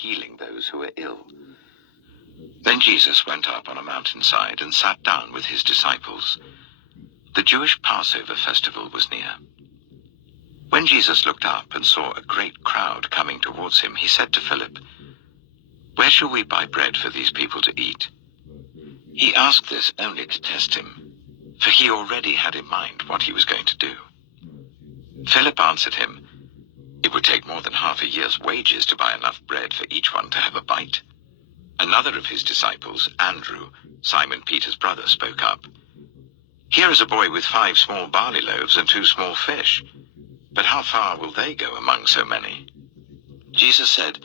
healing those who were ill. Then Jesus went up on a mountainside and sat down with his disciples. The Jewish Passover festival was near. When Jesus looked up and saw a great crowd coming towards him, he said to Philip, "Where shall we buy bread for these people to eat?" He asked this only to test him, for he already had in mind what he was going to do. Philip answered him, "It would take more than half a year's wages to buy enough bread for each one to have a bite." Another of his disciples, Andrew, Simon Peter's brother, spoke up. "Here is a boy with 5 small barley loaves and 2 small fish. But how far will they go among so many?" Jesus said,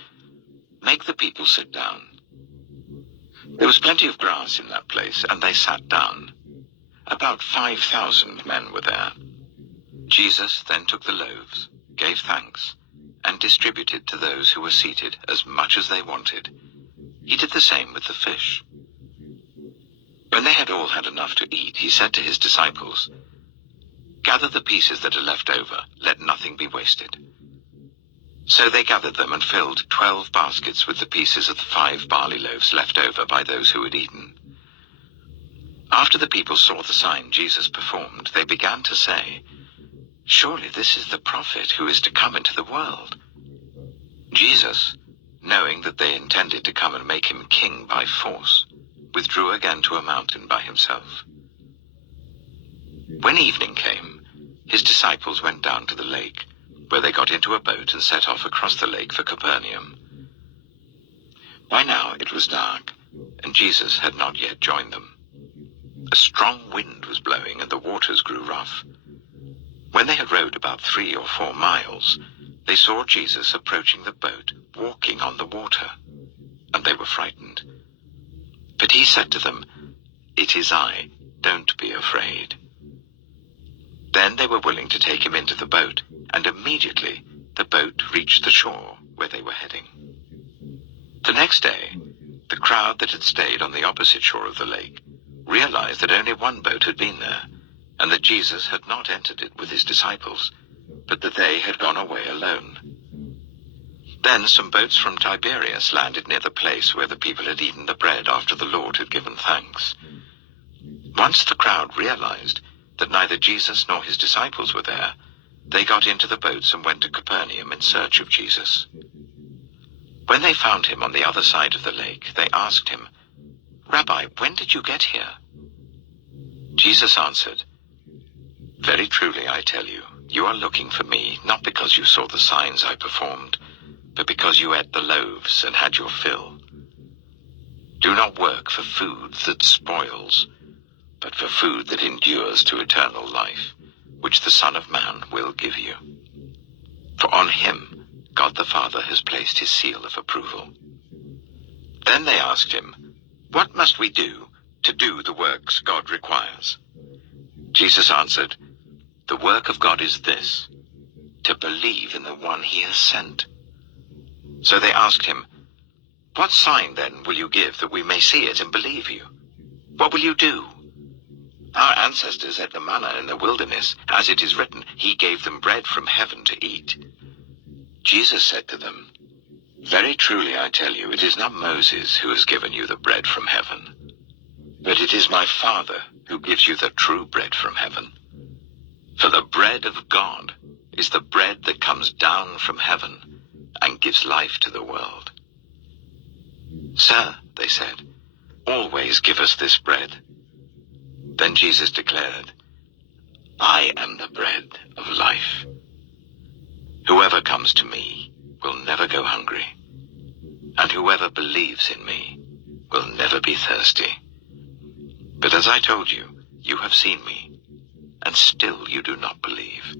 "Make the people sit down." There was plenty of grass in that place, and they sat down. About 5,000 men were there. Jesus then took the loaves, gave thanks, and distributed to those who were seated as much as they wanted. He did the same with the fish. When they had all had enough to eat, he said to his disciples, "Gather the pieces that are left over, let nothing be wasted." So they gathered them and filled 12 baskets with the pieces of the 5 barley loaves left over by those who had eaten. After the people saw the sign Jesus performed, they began to say, "Surely this is the prophet who is to come into the world." Jesus, knowing that they intended to come and make him king by force, withdrew again to a mountain by himself. When evening came, his disciples went down to the lake, where they got into a boat and set off across the lake for Capernaum. By now it was dark, and Jesus had not yet joined them. A strong wind was blowing, and the waters grew rough. When they had rowed about 3 or 4 miles, they saw Jesus approaching the boat, walking on the water, and they were frightened. But he said to them, "It is I, don't be afraid." Then they were willing to take him into the boat, and immediately the boat reached the shore where they were heading. The next day, the crowd that had stayed on the opposite shore of the lake realized that only one boat had been there, and that Jesus had not entered it with his disciples, but that they had gone away alone. Then some boats from Tiberias landed near the place where the people had eaten the bread after the Lord had given thanks. Once the crowd realized that neither Jesus nor his disciples were there, they got into the boats and went to Capernaum in search of Jesus. When they found him on the other side of the lake, they asked him, "Rabbi, when did you get here?" Jesus answered, "Very truly I tell you, you are looking for me, not because you saw the signs I performed, but because you ate the loaves and had your fill. Do not work for food that spoils, but for food that endures to eternal life, which the Son of Man will give you. For on him God the Father has placed his seal of approval." Then they asked him, "What must we do to do the works God requires?" Jesus answered, "The work of God is this, to believe in the one he has sent." So they asked him, "What sign then will you give that we may see it and believe you? What will you do? Our ancestors ate the manna in the wilderness, as it is written, he gave them bread from heaven to eat." Jesus said to them, "Very truly I tell you, it is not Moses who has given you the bread from heaven, but it is my Father who gives you the true bread from heaven. For the bread of God is the bread that comes down from heaven and gives life to the world." "Sir," they said, "always give us this bread." Then Jesus declared, "I am the bread of life. Whoever comes to me will never go hungry, and whoever believes in me will never be thirsty. But as I told you, you have seen me, and still you do not believe.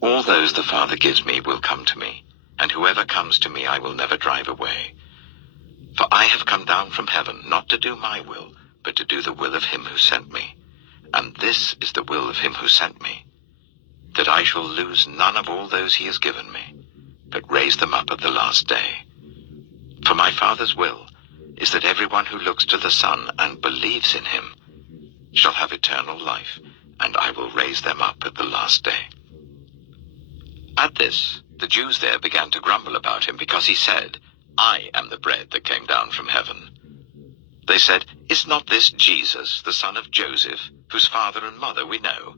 All those the Father gives me will come to me, and whoever comes to me I will never drive away. For I have come down from heaven not to do my will, but to do the will of him who sent me. And this is the will of him who sent me, that I shall lose none of all those he has given me, but raise them up at the last day. For my Father's will is that everyone who looks to the Son and believes in him shall have eternal life, and I will raise them up at the last day." At this, the Jews there began to grumble about him, because he said, I am the bread that came down from heaven. They said, Is not this Jesus, the son of Joseph, whose father and mother we know?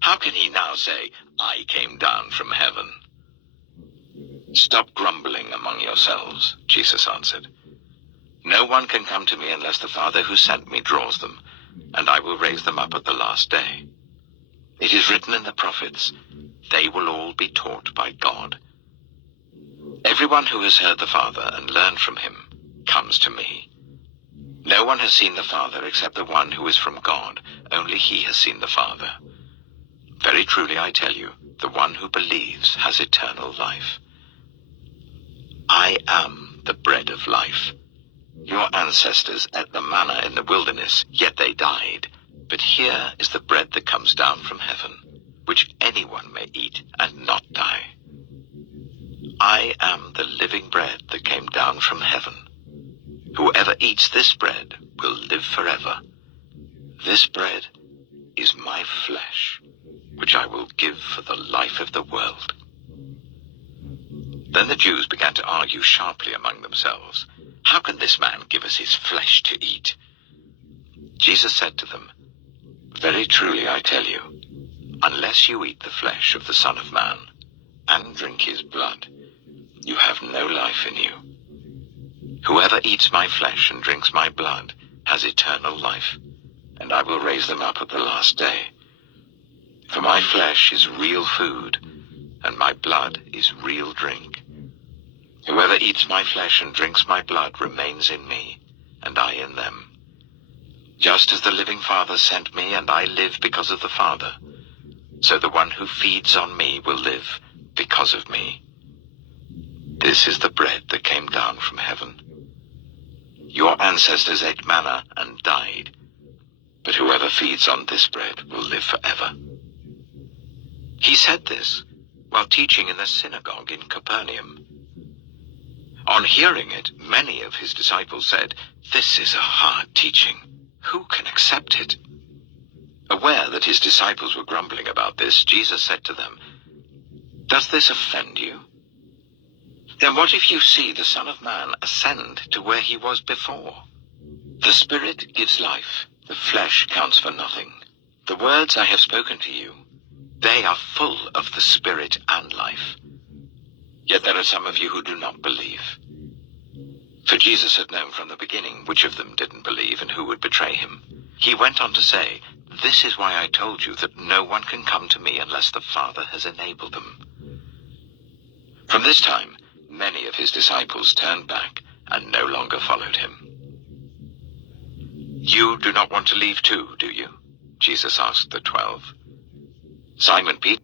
How can he now say, I came down from heaven? Stop grumbling among yourselves, Jesus answered. No one can come to me unless the Father who sent me draws them, and I will raise them up at the last day. It is written in the prophets, they will all be taught by God. Everyone who has heard the Father and learned from him comes to me. No one has seen the Father except the one who is from God. Only he has seen the Father. Very truly I tell you, the one who believes has eternal life. I am the bread of life. Your ancestors ate the manna in the wilderness, yet they died. But here is the bread that comes down from heaven, which anyone may eat and not die. I am the living bread that came down from heaven. Whoever eats this bread will live forever. This bread is my flesh, which I will give for the life of the world. Then the Jews began to argue sharply among themselves. How can this man give us his flesh to eat? Jesus said to them, Very truly I tell you, unless you eat the flesh of the Son of Man and drink his blood, you have no life in you. Whoever eats my flesh and drinks my blood has eternal life, and I will raise them up at the last day. For my flesh is real food, and my blood is real drink. Whoever eats my flesh and drinks my blood remains in me, and I in them. Just as the living Father sent me, and I live because of the Father, so the one who feeds on me will live because of me. This is the bread that came down from heaven. Your ancestors ate manna and died, but whoever feeds on this bread will live forever. He said this while teaching in the synagogue in Capernaum. On hearing it, many of his disciples said, This is a hard teaching. Who can accept it? Aware that his disciples were grumbling about this, Jesus said to them, Does this offend you? Then what if you see the Son of Man ascend to where he was before? The Spirit gives life, the flesh counts for nothing. The words I have spoken to you, they are full of the Spirit and life. Yet there are some of you who do not believe. For Jesus had known from the beginning which of them didn't believe and who would betray him. He went on to say, This is why I told you that no one can come to me unless the Father has enabled them. From this time, many of his disciples turned back and no longer followed him. You do not want to leave too, do you? Jesus asked the 12. Simon Peter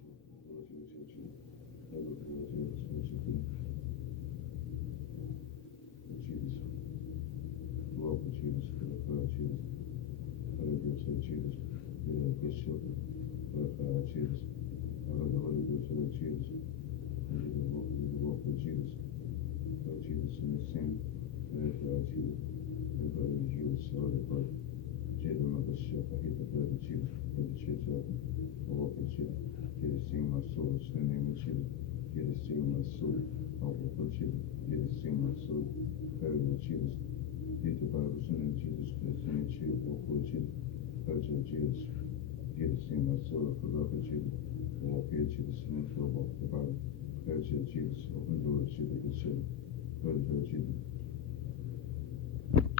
Jesus, open doors, Jesus,